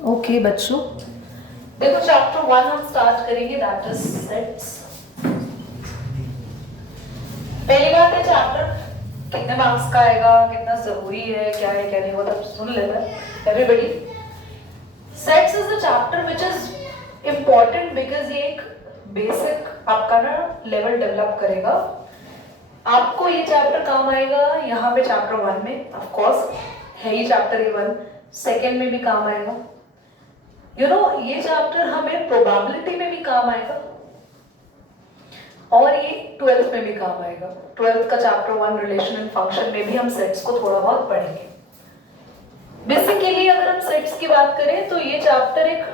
Okay बच्चों, देखो chapter 1 हम स्टार्ट करेंगे, दैट इज सेट्स। पहली बात है चैप्टर कितने मार्क्स का आएगा, कितना जरूरी है, क्या है क्या नहीं, वो तब सुन लेना everybody. Sets is the chapter which is important because ये एक बेसिक आपका ना लेवल डेवलप करेगा। आपको ये चैप्टर काम आएगा यहाँ पे चैप्टर 1 में, ऑफ कोर्स है ही चैप्टर 1, सेकेंड में भी काम आएगा। ये चैप्टर हमें प्रोबेबिलिटी में भी काम आएगा और ये 12th में भी काम आएगा। 12th का चैप्टर 1 रिलेशन एंड फंक्शन में भी हम सेट्स को थोड़ा बहुत पढ़ेंगे। बेसिकली अगर हम सेट्स की बात करें तो ये चैप्टर एक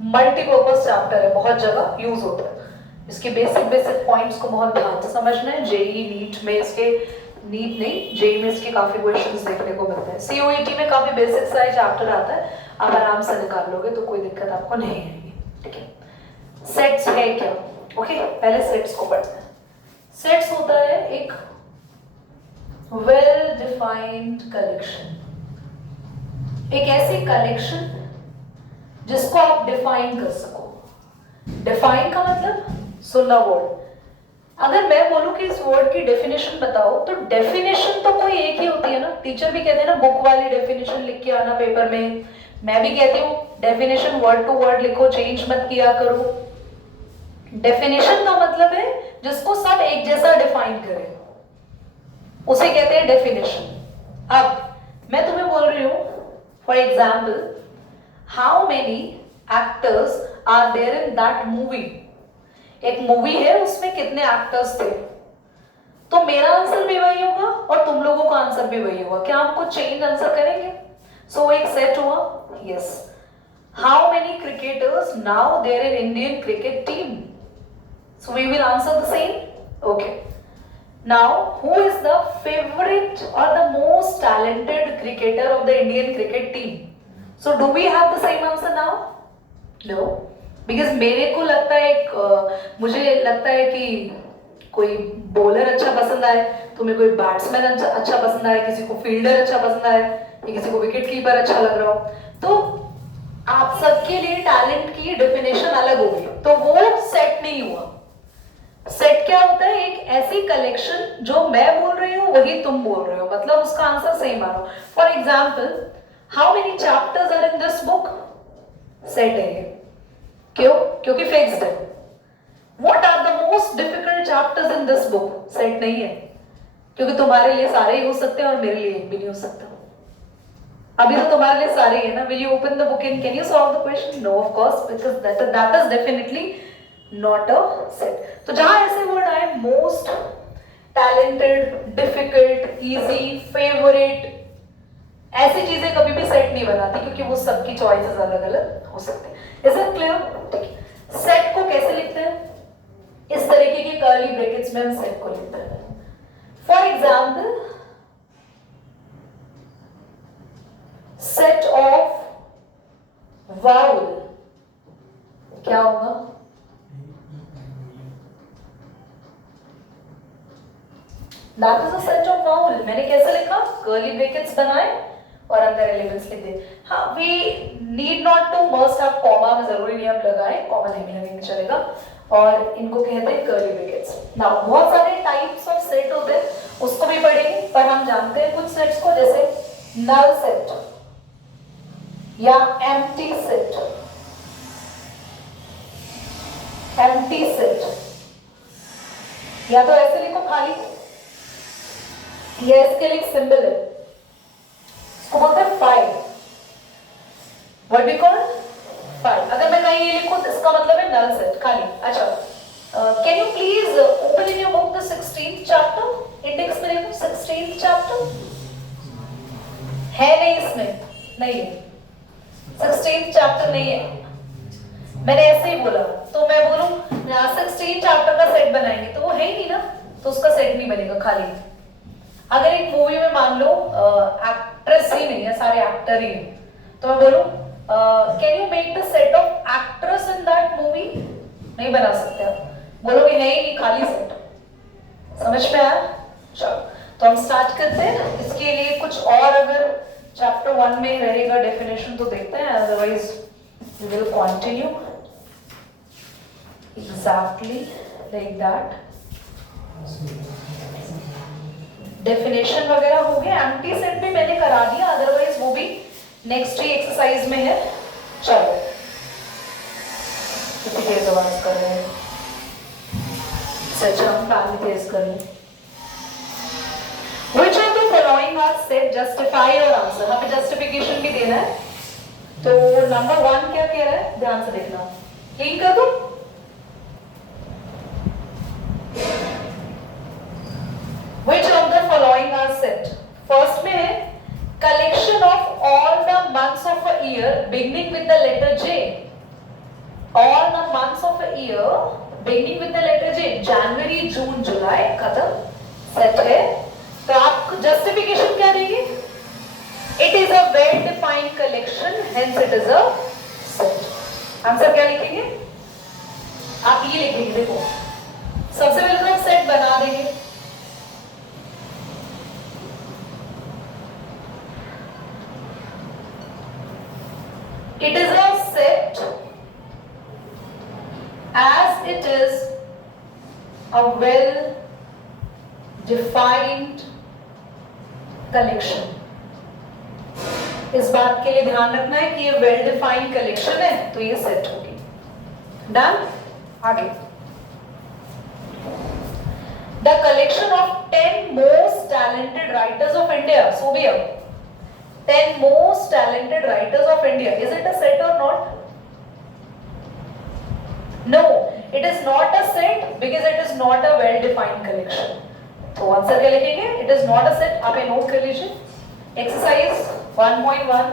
मल्टीपर्पज चैप्टर है, बहुत जगह यूज होता है। इसके बेसिक पॉइंट्स को बहुत ध्यान से समझना है। जेई नीट में इसके नीट नहीं, जेई में इसके काफी क्वेश्चंस देखने को मिलते हैं। सीओईटी में काफी बेसिक सा चैप्टर आता है, आप आराम से निकाल लोगे तो कोई दिक्कत आपको नहीं आएगी। ठीक है, सेट्स है क्या? ओके, पहले सेट्स को पढ़ते हैं। सेट्स होता है एक वेल डिफाइंड कलेक्शन, एक ऐसी कलेक्शन जिसको आप डिफाइन कर सको। डिफाइन का मतलब सुनना वर्ड। अगर मैं बोलूं कि इस वर्ड की डेफिनेशन बताओ, तो डेफिनेशन तो कोई एक ही होती है ना। टीचर भी कहते हैं ना बुक वाली डेफिनेशन लिख के आना पेपर में, मैं भी कहती हूँ डेफिनेशन वर्ड टू वर्ड लिखो, चेंज मत किया करो। डेफिनेशन का मतलब है जिसको सब एक जैसा डिफाइन करे, उसे कहते हैं डेफिनेशन। अब मैं तुम्हें बोल रही हूं for example, how many actors are there in that movie. एक मूवी है, उसमें कितने एक्टर्स थे, तो मेरा आंसर भी वही होगा और तुम लोगों का आंसर भी वही होगा। क्या आपको चेंज आंसर करेंगे? सो एक सेट हुआ, yes. How many cricketers now there in Indian cricket team, so we will answer the same. Okay, now who is the favorite or the most talented cricketer of the Indian cricket team? So do we have the same answer now? No, because मेरे को लगता है मुझे लगता है कि कोई bowler अच्छा पसंद आए, तुम्हें कोई बैट्समैन अच्छा पसंद आए, किसी को फील्डर अच्छा पसंद आए, या किसी को विकेट कीपर अच्छा लग रहा हो, तो आप सबके लिए टैलेंट की डेफिनेशन अलग होगी, तो वो सेट नहीं हुआ। सेट क्या होता है? एक ऐसी कलेक्शन जो मैं बोल रही हूँ वही तुम बोल रहे हो, मतलब उसका आंसर सेम मानो। For example, how many chapters are in this book? Set है ये। क्यों? क्योंकि फिक्स्ड है। What are the most difficult chapters in this book? Set नहीं है, क्योंकि तुम्हारे लिए सारे ही हो सकते हैं और मेरे लिए एक भी नहीं हो सकता। अभी तो तुम्हारे लिए सारे ही है ना। Will you open the book and can you solve the question? No of course, because that is definitely not a set. तो जहां ऐसे वर्ड आए, most, talented, difficult, easy, favourite, ऐसी चीजें कभी भी सेट नहीं बनाती, क्योंकि वो सबकी चॉइसेस अलग अलग हो सकते हैं। Is it clear? ठीक है। सेट को कैसे लिखते हैं? इस तरीके के कर्ली ब्रैकेट्स में हम सेट को लिखते हैं। For example, set of vowel क्या होगा? That is a set of vowel. मैंने कैसे लिखा? कर्ली ब्रैकेट्स बनाए और अंदर एलिमेंट्स लिख दिए। हाँ, we need not to must have comma, जरूरी नहीं आप लगाएं, कॉमा नहीं भी लगेंगे चलेगा, और इनको कहते हैं कर्ली ब्रैकेट्स। नाउ बहुत सारे टाइप्स ऑफ सेट होते हैं, उसको भी पढ़ेंगे, पर हम जानते हैं कुछ सेट्स को, जैसे नल सेट या एम्प्टी सेट। एम्प्टी सेट या तो ऐसे लिखो खाली, ये इसके लिए एक सिंबल है, इसको बोलते हैं file. What we call file. अगर मैं कहीं ये लिखूं तो इसका मतलब है नल सेट खाली। अच्छा, can you please open in your book the 16th chapter? Index में देखो 16th चैप्टर है नहीं, इसमें नहीं है, 16th चैप्टर नहीं है। मैंने ऐसे ही बोला, तो मैं बोलूं 16th चैप्टर का सेट बनाएंगे, तो वो है ही नहीं ना, तो उसका सेट नहीं बनेगा खाली। अगर एक मूवी में मान लो एक्ट्रेस ही नहीं है, सारे एक्टर ही हैं, तो मैं बोलूं can you make the set of actress in that movie? नहीं बना सकते आप, बोलोगे है ही नहीं, खाली सेट। समझ में आया? चलो, तो हम स्टार्ट करते हैं। इसके लिए कुछ और अगर चैप्टर 1 में रहेगा डेफिनेशन, तो देखते हैं, otherwise we will continue exactly like that. Definition वगैरह हो गया, एम्प्टी सेट भी मैंने करा दिया, अदरवाइज वो भी नेक्स्ट ही एक्सरसाइज में है। चलो कितनी तेज आवाज कर रहे हैं, सच हम फैन तेज कर रहे हैं। Which of the following are said justify your answer? यहाँ पे justification भी देना है, तो नंबर 1 क्या कह रहा है, ध्यान से देखना। क्लीन कर दो। Which of the following are said? First में है collection of all the months of a year beginning with the letter J. All the months of a year beginning with the letter J. January, June, July खत्म, set है। तो आप justification क्या देंगे? It is a well defined collection, hence it is a set. Answer क्या लिखेंगे? आप ये लिखेंगे, देखो सबसे पहले तो सेट बना देंगे। It is a set as it is a well defined collection। इस बात के लिए ध्यान रखना है कि ये वेल डिफाइंड कलेक्शन है, तो ये सेट होगी। डन। आगे, the collection of 10 most talented writers of India. So भी अब 10 most talented writers of India, is it a set और not? No, it is not a set because it is not a well-defined collection. तो answer क्या लिखेंगे? It is not a set। आप ये note कर लीजिए। एक्सरसाइज 1.1।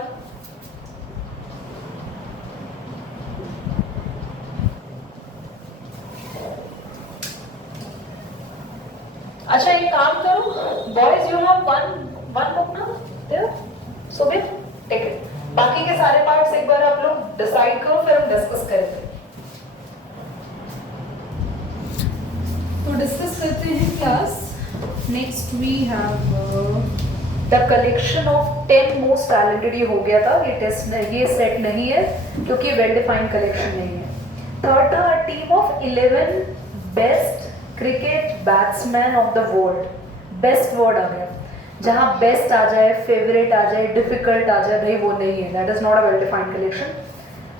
अच्छा ये काम करो, boys you have one book ना there, so we take it. बाकी के सारे पार्ट्स एक बार आप लोग डिसाइड करो, फिर हम डिस्कस करेंगे। तो डिस्कस करते हैं class. Next we have the collection of 10 most talented. ये हो गया था, ये टेस्ट ये सेट नहीं है क्योंकि वेल डिफाइंड कलेक्शन नहीं है। Third, a team of 11 best cricket batsman of the world. Best word आ गया, जहां बेस्ट आ जाए, फेवरेट आ जाए, डिफिकल्ट आ जाए, भाई वो नहीं है, that is not a well defined collection.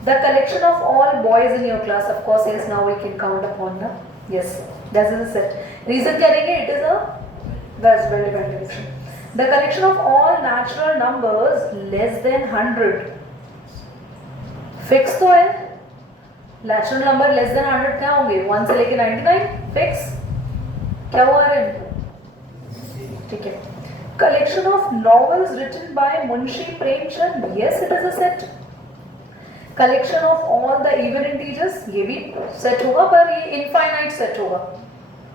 The collection of all boys in your class, of course yes, now we can count upon the yes, that is a set. Reason क्या देंगे? It is a well defined collection. The collection of all natural numbers less than 100. Fix तो है, natural number less than 100 क्या होंगे? 1 से लेके 99 fix। क्या हुआ रे? ठीक है। Collection of novels written by Munshi Premchand, yes, it is a set. Collection of all the even integers, ये भी सेट होगा, पर ये इनफाइनाइट सेट होगा,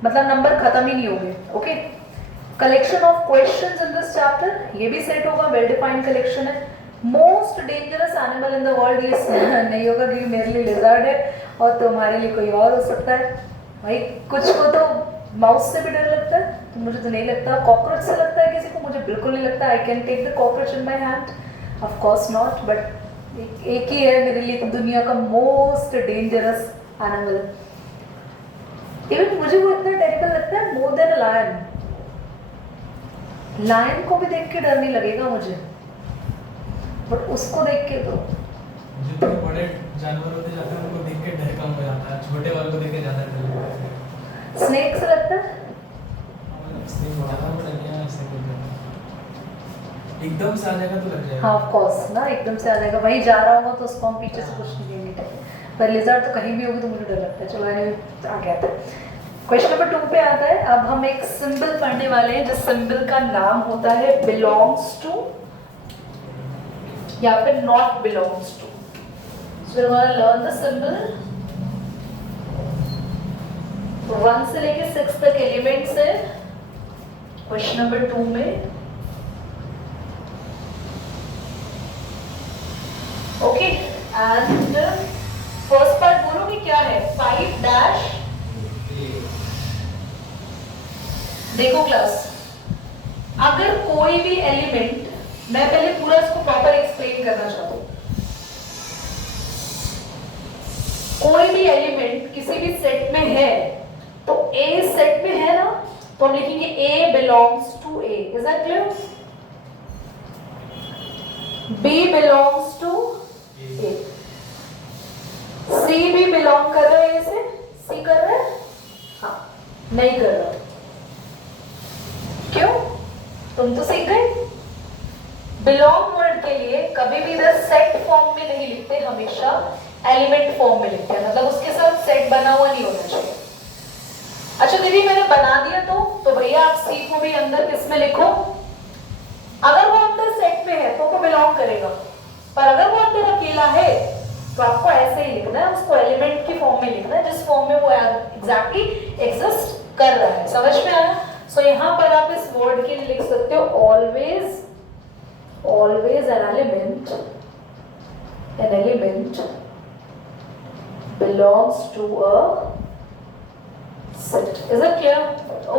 मतलब नंबर खत्म ही नहीं होंगे। Okay. Collection of questions in this chapter, ये भी सेट होगा, वेल डिफाइंड कलेक्शन है। Most dangerous animal in the world, ये नहीं होगा क्योंकि मेरे लिए लिजर्ड है और तुम्हारे लिए कोई और हो सकता है। भाई कुछ को तो माउस से भी डर लगता है, तो मुझे तो नहीं लगता। कॉकरोच से लगता है किसी को, मुझे बिल्कुल नहीं लगता। I can take the cockroach in my hand, of course not, but एक ही है मेरे लिए तो दुनिया का मोस्ट डेंजरस एनिमल। इवन मुझे वो इतना टेरिबल लगता है, मोर देन लायन। लायन को भी देख के डर नहीं लगेगा मुझे, बट उसको देख के तो मुझे तो बड़े जानवर होते जाते हैं उनको देख के डर कम हो जाता है, छोटे वालों को देख के ज्यादा डर लगता है। स्नेक से लगता है, स्नेक बड़ा था, बड़ा क्या ऐसे कुछ एकदम से आ जाएगा तो लग जाएगा। हाँ ऑफ कोर्स ना, एकदम से आ जाएगा, वहीं जा रहा होगा तो उसको हम पीछे से कुछ नहीं देंगे, पर लिजर्ड तो कहीं भी होगी तो मुझे डर लगता है। चलो आ गया था। क्वेश्चन नंबर 2 पे आता है। अब हम एक सिंबल पढ़ने वाले हैं जिस सिंबल का नाम होता है बिलोंग्स टू या फिर not belongs to. So we gonna learn the symbol 1 से लेके 6 तक एलिमेंट्स है क्वेश्चन नंबर 2 में। ओके, एंड फर्स्ट पार्ट बोलो कि क्या है? 5 डैश। देखो क्लास, अगर कोई भी एलिमेंट मैं पहले पूरा इसको प्रॉपर एक्सप्लेन करना चाहता हूँ। कोई भी एलिमेंट किसी भी सेट में है, तो A सेट में है ना, तो हम लिखेंगे A belongs to A. Is that clear? B belongs to A. C भी belong कर रहा है A से? C कर रहा है? हाँ, नहीं कर रहा। क्यों? तुम तो सीख गए। बिलोंग वर्ड के लिए कभी भी इधर सेट फॉर्म में नहीं लिखते, हमेशा एलिमेंट फॉर्म में लिखते हैं, मतलब उसके साथ सेट बना हुआ नहीं होना चाहिए। अच्छा दीदी मैंने बना दिया तो भैया आप सी को भी अंदर किस में लिखो, अगर वो अंदर सेट में है तो बिलोंग करेगा, पर अगर वो अंदर अकेला है तो आपको ऐसे ही लिखना है, उसको एलिमेंट की फॉर्म में लिखना है जिस फॉर्म में वो एग्जैक्टली एग्जिस्ट कर रहा है। समझ में आया? सो यहाँ पर आप इस वर्ड के लिए लिख सकते हो always an element belongs to a set. Is it clear?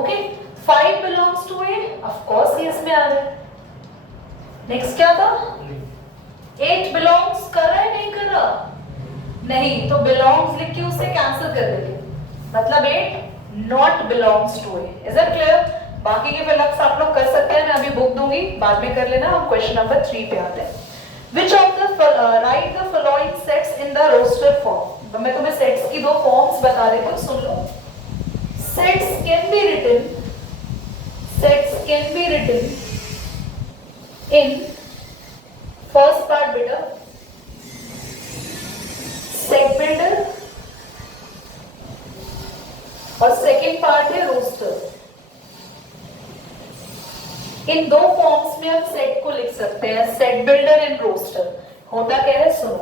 Okay. 5 belongs to A. Of course ये इसमें आ रहा है। नेक्स्ट क्या था? 8 belongs कर रहा है नहीं कर रहा? नहीं, तो belongs लिख के उसे कैंसिल कर देंगे, मतलब 8 not belongs to A. Is that clear? बाकी के फिलअप्स आप लोग कर सकते हैं, मैं अभी बुक दूंगी, बाद में कर लेना। हम क्वेश्चन नंबर 3 पे आते हैं। Which of the write the following sets in the roster form? मैं तुम्हें सेट्स की दो फॉर्म्स बता देती हूँ, सुन लो। Sets can be written in first part बेटा set builder और सेकेंड पार्ट है रोस्टर। इन दो फॉर्म्स में हम सेट को लिख सकते हैं, सेट बिल्डर एंड रोस्टर। होता क्या है सुनो,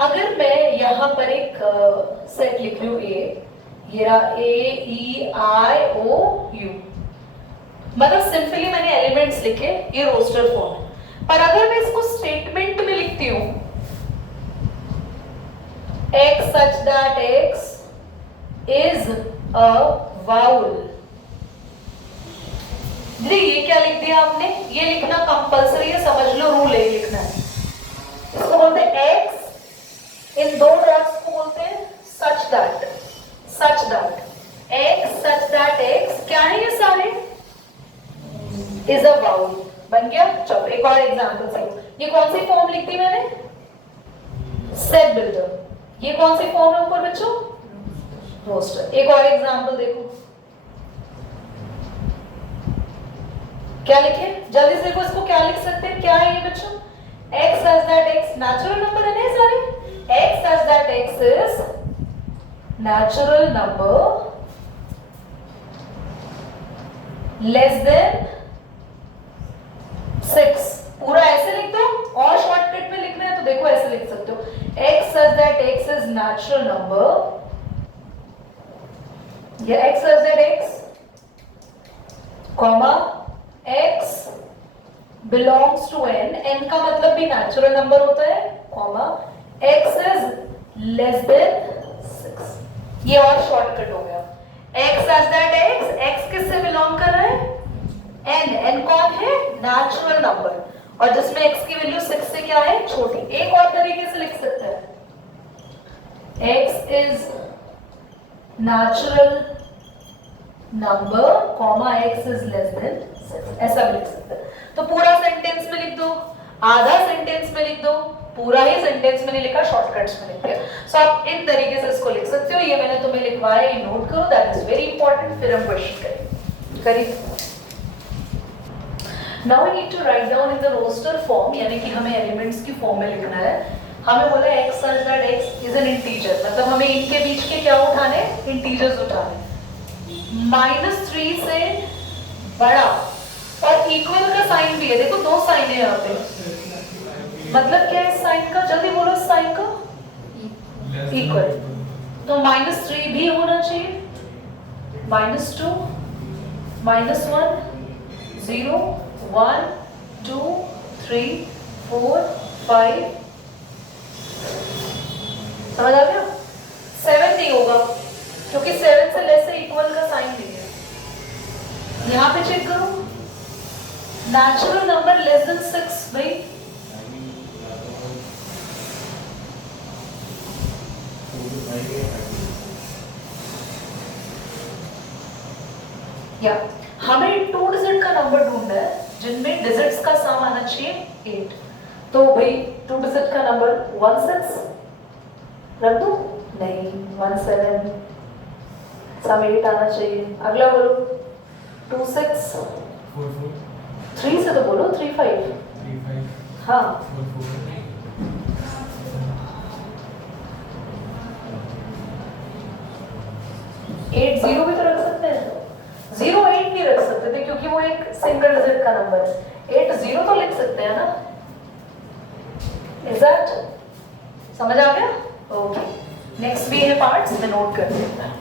अगर मैं यहां पर एक सेट लिख लूं ये रहा AEIOU, मतलब सिंपली मैंने एलिमेंट्स लिखे, ये रोस्टर फॉर्म है। पर अगर मैं इसको स्टेटमेंट में लिखती हूं X such that X is a vowel, ये क्या लिख दिया आपने? ये लिखना कंपलसरी है, समझ लो, रूल है लिखना है। इसको बोलते हैं X, इन दो डॉट्स को बोलते हैं such that X such that X क्या है ये सारे? is a vowel। बन गया? चलो एक और एग्जांपल से, ये कौन सी फॉर्म लिख दी मैंने? Set builder. ये कौन सी फॉर्म है ऊपर बच्चों? रोस्टर। एक और एग्जांपल देखो, क्या लिखे? जल्दी से देखो, इसको क्या लिख सकते हैं? क्या है ये बच्चों? X such that X natural number है ना सारे? X such that X is natural number less than 6। पूरा ऐसे लिख दो, और शॉर्टकट में लिखना है तो देखो ऐसे लिख सकते हो, X such that X is natural number, या X such that X comma X belongs to N, N का मतलब भी नेचुरल नंबर होता है, comma X is less than 6। ये और शॉर्टकट हो गया। X such that X किससे बिलोंग कर रहा है? N, N कौन है? नेचुरल नंबर, और जिसमें X की वैल्यू 6 से क्या है? छोटी। एक और तरीके से लिख सकते हैं, X is natural number, comma X is less than 6, ऐसा भी लिख सकते हैं। तो पूरा सेंटेंस में लिख दो, आधा सेंटेंस में लिख दो, पूरा ही सेंटेंस में नहीं लिखा, शॉर्टकट्स में लिख दिया। सो आप इन तरीके से इसको लिख सकते हो। ये मैंने तुम्हें लिखवाया, ये नोट करो, दैट इज वेरी इंपॉर्टेंट। फिर हम क्वेश्चन करेंगे। Now we need to write down in the roster form, यानी कि हमें एलिमेंट्स की फॉर्म में लिखना है। हमें बोला X such that X is an integer, मतलब हमें इनके बीच के क्या उठाने? इंटीजर्स उठाने। -3 से बड़ा और इक्वल का साइन भी है, देखो दो साइन है यहाँ पे, मतलब क्या है साइन का? जल्दी बोलो साइन का। इक्वल, तो -3 भी होना चाहिए, -2, -1, 0, 1, 2, 3, 4, 5, समझ आ गया? 7 नहीं होगा क्योंकि 7 से लेस से इक्वल का साइन नहीं है। यहाँ पे चेक करो, नेचुरल नंबर लेस देन 6 भाई, या हमें 2 डिजिट का नंबर ढूंढना है जिनमें डिजिट्स का सम आना चाहिए 8। तो भाई 2 डिजिट का नंबर 16 रख दो, नहीं 17, सम 8 आना चाहिए। अगला बोलो 2 6, 4 4 3 से तो बोलो 3 5, 3 5 हाँ 4 4 8 0 भी तो रख सकते हैं, 0 8 नहीं रख सकते थे क्योंकि वो एक सिंगल डिजिट का नंबर है। 8 0 तो लिख सकते हैं ना, इज दैट समझ आ गया? ओके, नेक्स्ट भी है पार्ट्स में नोट कर लेते हैं।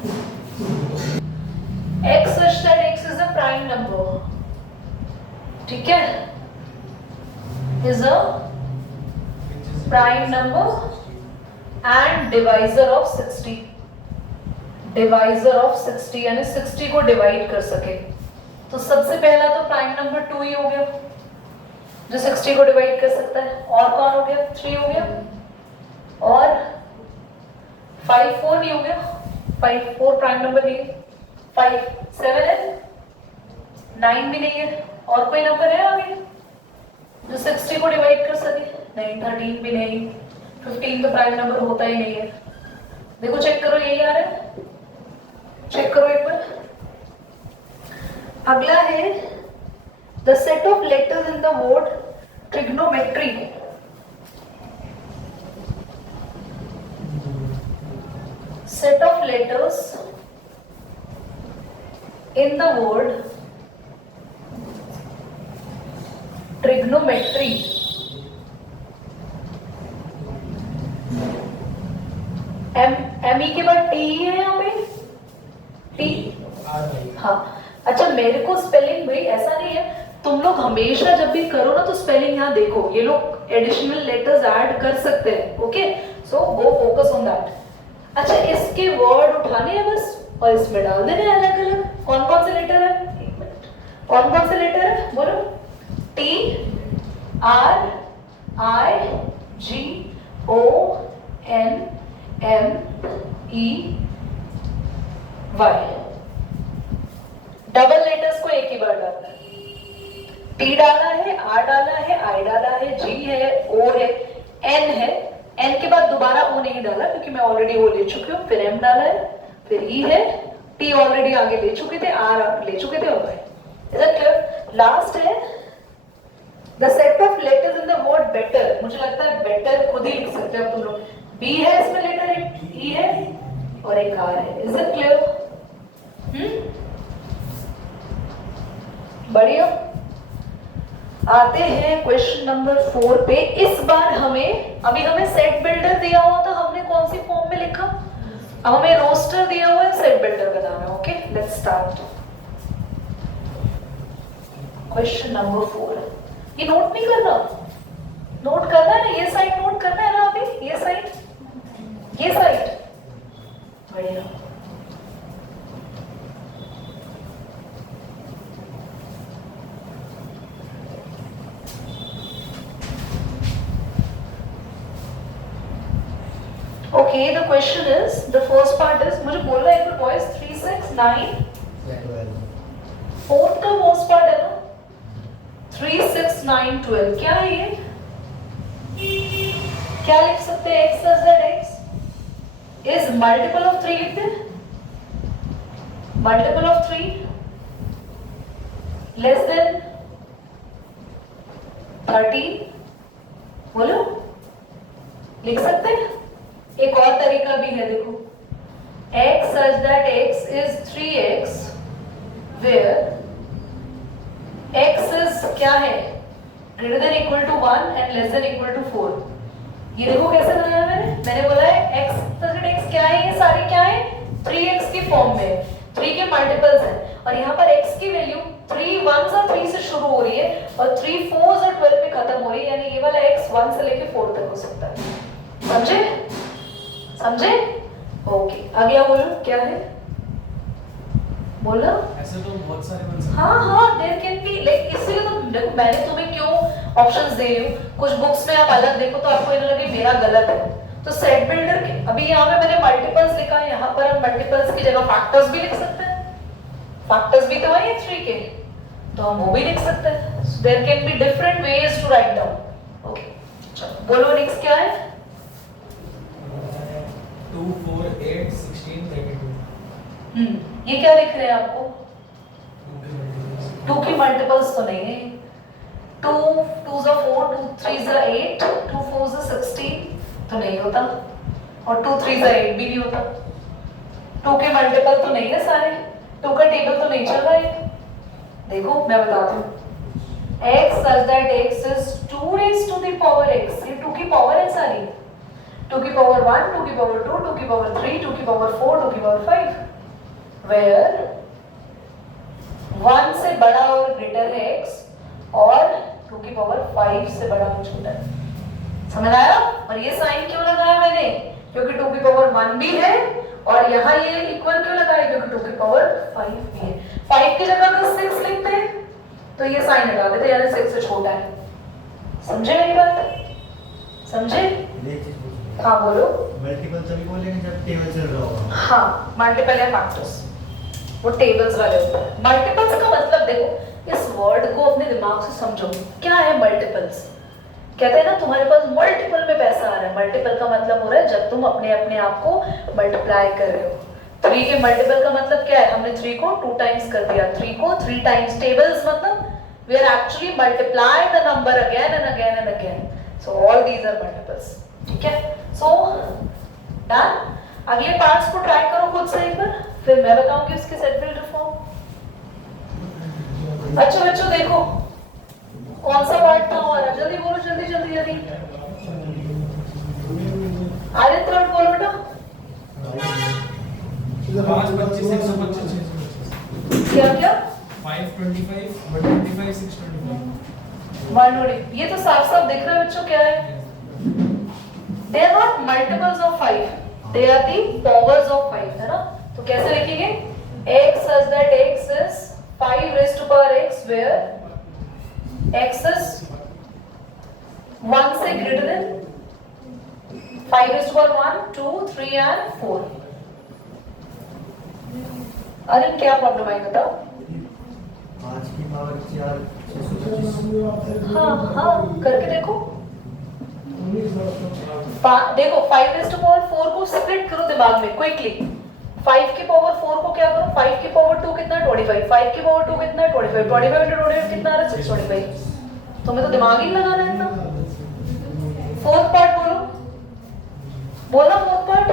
x such that x is a prime number, ठीक है, is a prime number and divisor of 60, divisor of 60 यानी 60 को डिवाइड कर सके। तो सबसे पहला तो प्राइम नंबर 2 ही हो गया जो 60 को डिवाइड कर सकता है, और कौन हो गया? 3 हो गया, और 5 4 नहीं हो गया, 5 4 प्राइम नंबर नहीं है, 5 7 है, 9 भी नहीं है, और कोई नंबर है आगे जो 60 को डिवाइड कर सके? नहीं, 13 भी नहीं, 15 तो प्राइम नंबर होता ही नहीं है। देखो चेक करो, यही आ रहा है, चेक करो एक बार। अगला है the set of letters in the word trigonometry. Set of letters in the word trigonometry. M E के बाद टी है यहाँ पे, टी, हाँ। अच्छा मेरे को स्पेलिंग भाई ऐसा नहीं है, तुम लोग हमेशा जब भी करो ना तो स्पेलिंग यहाँ देखो, ये लोग एडिशनल लेटर्स ऐड कर सकते हैं, okay, so go focus on that. अच्छा इसके वर्ड उठाने हैं बस और इसमें डाल देने हैं अलग अलग। कौन कौन से लेटर है, एक मिनट, कौन कौन से लेटर है बोलो? T R I G O N M E Y. Double letters को एक ही बार डालना है। टी डाला है, आर डाला है, आई डाला है, जी है, ओ है, एन है, एन के बाद दोबारा ओ नहीं डाला क्योंकि मैं ऑलरेडी ओ ले चुकी हूँ, फिर एम डाला है, फिर ई है, टी ऑलरेडी आगे ले चुके थे, आर ले चुके थे, और Y. Is that clear? Last है the set of letters in the word better. मुझे लगता है बेटर खुद ही लिख सकते हो तुम लोग। बी है इसमें लेटर, एक ई है और एक आर है। Is it clear? बढ़िया। आते हैं क्वेश्चन नंबर 4 पे। इस बार अभी हमें सेट बिल्डर दिया हुआ था, हमने कौन सी फॉर्म में लिखा? अब हमें रोस्टर दिया हुआ है, सेट बिल्डर बनाना है। Okay, let's start. Question number 4, ये नोट नहीं करना, नोट करना है ना, ये साइड नोट करना है ना अभी, ये साइड, ये साइड। बढ़िया। Okay, the question is, the first part is, मुझे बोलना है एक बार boys, 3 6 9 फोर्थ का मोस्ट पार्ट है ना, 3 6 9 12। क्या है ये? क्या लिख सकते हैं? x such that x is multiple of 3 लिखते हैं, multiple of 3 less than 13। बोलो, लिख सकते हैं? एक और तरीका भी है, देखो, x such that x is 3x where x is क्या है? greater than equal to 1 and less than equal to 4। ये देखो कैसे बनाया मैंने बोला है x such that x क्या है? ये सारे क्या है? 3x की फॉर्म में, 3 के मल्टीपल्स हैं, और यहाँ पर x की वैल्यू 3 1s और 3 से शुरू हो रही है और 3 4s और 12 पे खत्म हो रही है, यानी ये वाला x 1 से लेके 4 तक हो सकता है। समझे? समझे? ओके, अगला बोलो क्या है? बोलो। ऐसे तो बहुत सारे बन सकते हाँ देयर कैन बी लाइक, इसीलिए तो देखो मैंने तुम्हें क्यों ऑप्शंस दे रही हूँ। कुछ बुक्स में आप अलग देखो तो आपको ये ना लगे मेरा गलत है। तो सेट बिल्डर के अभी यहाँ पे मैंने मल्टीपल्स लिखा है, यहाँ पर हम मल्टीपल्स की जगह फैक्टर्स भी लिख सकते हैं। फैक्टर्स भी तो है 3 के, तो हम वो भी लिख सकते हैं। There can be different ways to write down. Okay चलो बोलो नेक्स्ट क्या है। 2 4 8 16 32। ये क्या लिख रहे हैं आपको? 2 की मल्टीपल्स तो नहीं है। 2 2s are 4, 2 3s are 8, 2 4s are 16 तो नहीं होता, और 2 3s are 8 भी नहीं होता। 2 के मल्टीपल तो नहीं है सारे, 2 का टेबल तो नहीं चल रहा है। देखो मैं बताती हूँ, x such that x is 2 raised to the power x, ये 2 की पावर है सारी। 2 की पावर 1, 2 की पावर 2, 2 की पावर 3, 2 की पावर 4, 2 की पावर 5, where 1 से बड़ा और ग्रेटर है x, और 2 की पावर 5 से बड़ा और छोटा है। समझ आया? और ये साइन क्यों लगाया मैंने? क्योंकि 2 की पावर 1 भी है, और यहाँ ये इक्वल क्यों लगाया? क्योंकि 2 की पावर 5 भी है। 5 की जगह अगर 6 लिखते हैं तो ये साइन हटा देते, यानी 6 से छोटा है। समझे मेरी बात? समझे? हाँ बोलो। मल्टीपल तभी बोलेंगे जब टेबल चल रहा होगा। हाँ मल्टीपल या फैक्टर्स वो टेबल्स वाले होते हैं। मल्टीपल्स का मतलब देखो, इस वर्ड को अपने दिमाग से समझो, क्या है मल्टीपल्स? कहते हैं ना तुम्हारे पास मल्टीपल में पैसा आ रहा है। मल्टीपल का मतलब हो रहा है जब तुम अपने अपने आप को मल्टीप्लाई कर रहे हो। 3 के मल्टीपल का मतलब क्या है? हमने 3 को 2 टाइम्स कर दिया, 3 को 3 टाइम्स। टेबल्स मतलब we are actually multiply the number again and again and again. So all these are multiples. ठीक है? So done. अगले पार्ट्स को ट्राई करो खुद से एक बार, फिर मैं बताऊंगी उसके सेट बिल्डर फॉर्म। अच्छा बच्चों देखो कौन सा पार्ट था हमारा, जल्दी बोलो, जल्दी जल्दी जल्दी। आदित्य थर्ड बोलो बेटा। 5 25 125 625। क्या क्या? 5 25 125 625। 120। ये तो साफ साफ दिख रहा है बच्चों क्या है? They are not multiples of 5. They are the powers of 5, है ना? तो कैसे लिखेंगे? x such that x is 5 raised to power x, where x is 1 से greater than 5 raised to power 1, 2, 3 and 4. अरे क्या प्रॉब्लम आई बताओ? 5 की पावर 4 625। हाँ करके देखो। देखो 5 raised to power 4 को स्प्लिट करो दिमाग में क्विकली। 5 की पावर 4 को क्या करो? 5 की पावर 2 कितना है? 25। 5 की पावर 2 कितना है? 25। 25 into 25 कितना आ रहा है? 625। तुम्हें तो दिमाग ही नहीं लगाना है इतना। फोर्थ पार्ट बोलो, बोला fourth part.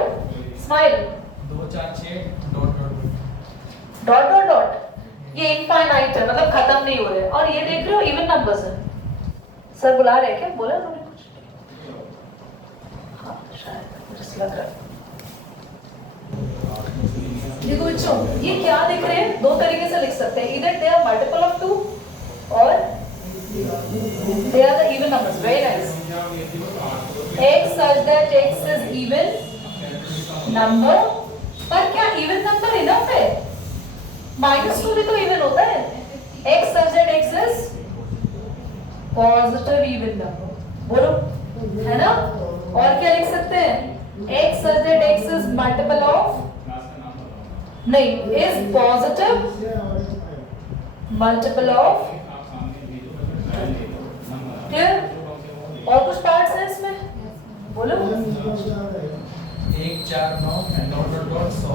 Smile. 2 4 6 dot dot dot dot dot ये इनफाइनाइट है, मतलब खत्म नहीं हो रहे। और ये देख रहे हो इवन नंबर्स है। सर बुला रहे हैं क्या? बोला उन्होंने कुछ? हाँ शायद मुझे लग रहा है। देखो बच्चों ये क्या दिख रहे हैं? 2 तरीके से लिख सकते हैं, इधर दे आर मल्टीपल ऑफ 2 और they are the even numbers. Very nice. x such that x is even number, पर क्या इवन नंबर इनफ है? -2 भी तो इवन होता है। x such that x is positive even number, बोलो है ना? और क्या लिख सकते हैं? x such that x is multiple of, नहीं, is positive multiple of, clear? और कुछ पार्ट्स हैं इसमें, बोलो। 1 4 9 डॉट डॉट डॉट 100।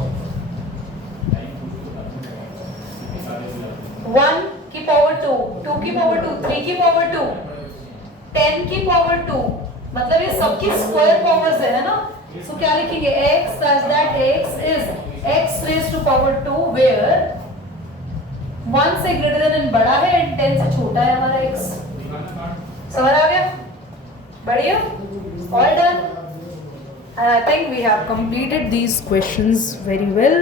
1 की पावर 2, 2 की पावर 2, 3 की पावर 2, 10 की पावर 2, मतलब ये सबकी स्क्वायर पावर्स है ना? सो क्या लिखेंगे? x such that x is x raised to power 2 where 1 से ग्रेटर देन बड़ा है एंड 10 से छोटा है हमारा x। समझ आ गया? बढ़िया, all done, and I think we have completed these questions very well.